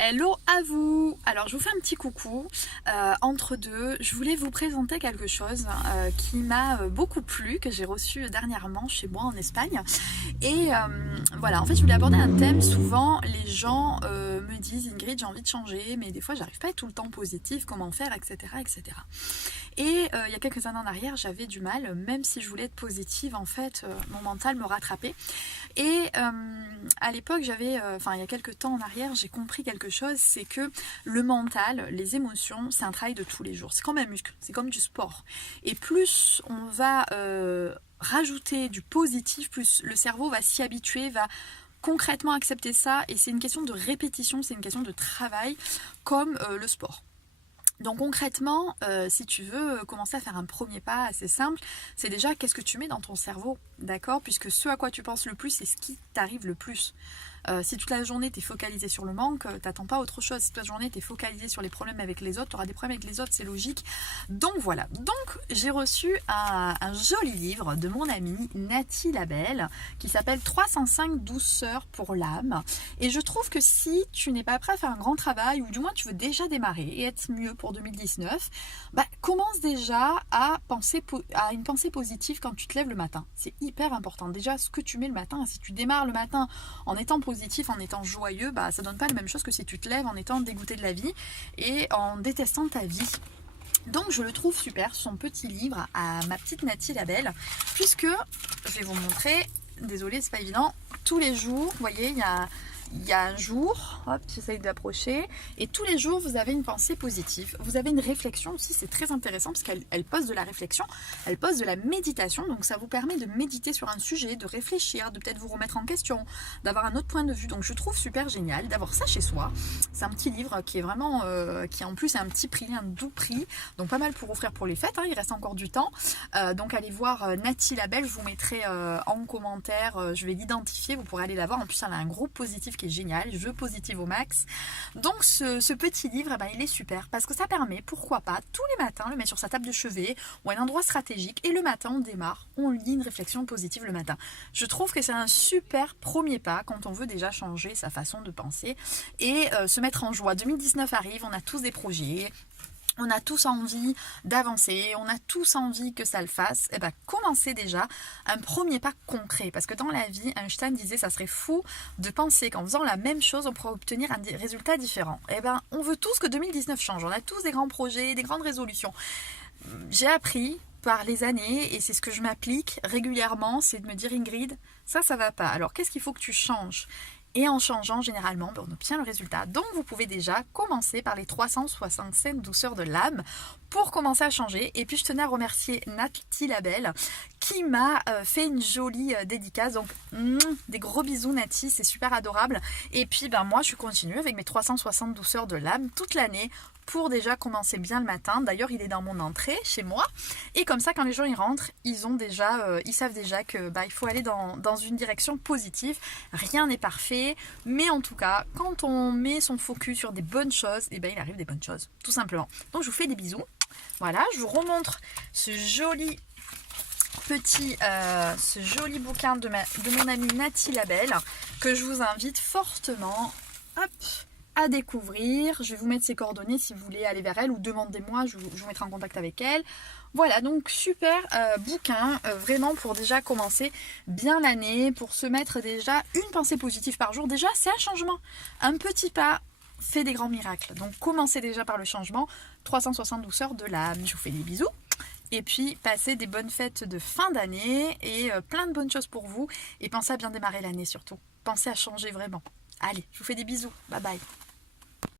Hello à vous. Alors je vous fais un petit coucou entre deux. Je voulais vous présenter quelque chose qui m'a beaucoup plu, que j'ai reçu dernièrement chez moi en Espagne. Et voilà, en fait je voulais aborder un thème. Souvent les gens me disent: Ingrid, j'ai envie de changer, mais des fois j'arrive pas à être tout le temps positive, comment faire, etc. etc. Et il y a quelques années en arrière, j'avais du mal, même si je voulais être positive, en fait, mon mental me rattrapait. Et à l'époque, il y a quelques temps en arrière, j'ai compris quelque chose, c'est que le mental, les émotions, c'est un travail de tous les jours. C'est comme un muscle, c'est comme du sport. Et plus on va rajouter du positif, plus le cerveau va s'y habituer, va concrètement accepter ça. Et c'est une question de répétition, c'est une question de travail, comme le sport. Donc concrètement, si tu veux commencer à faire un premier pas assez simple, c'est déjà qu'est-ce que tu mets dans ton cerveau, d'accord? Puisque ce à quoi tu penses le plus, c'est ce qui t'arrive le plus. Si toute la journée tu es focalisé sur le manque, t'attends pas autre chose. Si toute la journée tu es focalisé sur les problèmes avec les autres, tu auras des problèmes avec les autres, c'est logique. Donc voilà. Donc j'ai reçu un joli livre de mon amie Nathalie Labelle qui s'appelle 305 douceurs pour l'âme. Et je trouve que si tu n'es pas prêt à faire un grand travail, ou du moins tu veux déjà démarrer et être mieux pour 2019, commence déjà à penser à une pensée positive quand tu te lèves le matin. C'est hyper important. Déjà, ce que tu mets le matin, si tu démarres le matin en étant positif, en étant joyeux, ça donne pas la même chose que si tu te lèves en étant dégoûté de la vie et en détestant ta vie. Donc je le trouve super, son petit livre à ma petite Nathalie Labelle, puisque je vais vous montrer, désolée c'est pas évident, tous les jours, vous voyez, il y a un jour, hop, j'essaye d'approcher, et tous les jours vous avez une pensée positive, vous avez une réflexion aussi, c'est très intéressant parce qu'elle pose de la réflexion, elle pose de la méditation, donc ça vous permet de méditer sur un sujet, de réfléchir, de peut-être vous remettre en question, d'avoir un autre point de vue. Donc je trouve super génial d'avoir ça chez soi. C'est un petit livre qui est vraiment, qui en plus est un petit prix, un doux prix, donc pas mal pour offrir pour les fêtes, il reste encore du temps. Donc allez voir Nathalie Labelle, je vous mettrai en commentaire, je vais l'identifier, vous pourrez aller la voir. En plus elle a un groupe positif qui est génial, jeu positif au max. Donc ce petit livre, il est super parce que ça permet, pourquoi pas, tous les matins, le mettre sur sa table de chevet ou à un endroit stratégique, et le matin on démarre, on lit une réflexion positive le matin. Je trouve que c'est un super premier pas quand on veut déjà changer sa façon de penser et se mettre en joie. 2019 arrive, on a tous des projets, on a tous envie d'avancer, on a tous envie que ça le fasse. Commencez déjà un premier pas concret. Parce que dans la vie, Einstein disait ça serait fou de penser qu'en faisant la même chose, on pourrait obtenir un résultat différent. On veut tous que 2019 change. On a tous des grands projets, des grandes résolutions. J'ai appris par les années, et c'est ce que je m'applique régulièrement, c'est de me dire: Ingrid, ça va pas. Alors qu'est-ce qu'il faut que tu changes? Et en changeant, généralement, on obtient le résultat. Donc, vous pouvez déjà commencer par les 365 douceurs de l'âme pour commencer à changer. Et puis, je tenais à remercier Nathalie Labelle qui m'a fait une jolie dédicace. Donc, des gros bisous, Nathalie, c'est super adorable. Et puis, moi, je continue avec mes 360 douceurs de l'âme toute l'année pour déjà commencer bien le matin. D'ailleurs, il est dans mon entrée chez moi. Et comme ça, quand les gens y rentrent, ils savent déjà que il faut aller dans une direction positive. Rien n'est parfait, mais en tout cas, quand on met son focus sur des bonnes choses, il arrive des bonnes choses, tout simplement. Donc, je vous fais des bisous. Voilà, je vous remontre ce joli bouquin de mon amie Nathalie Labelle que je vous invite fortement à découvrir. Je vais vous mettre ses coordonnées si vous voulez aller vers elle, ou demandez-moi, je vous mettrai en contact avec elle. Voilà, donc super bouquin, vraiment pour déjà commencer bien l'année, pour se mettre déjà une pensée positive par jour. Déjà, c'est un changement, un petit pas fait des grands miracles. Donc commencez déjà par le changement. 360 douceurs de l'âme. Je vous fais des bisous. Et puis, passez des bonnes fêtes de fin d'année et plein de bonnes choses pour vous. Et pensez à bien démarrer l'année surtout. Pensez à changer vraiment. Allez, je vous fais des bisous. Bye bye.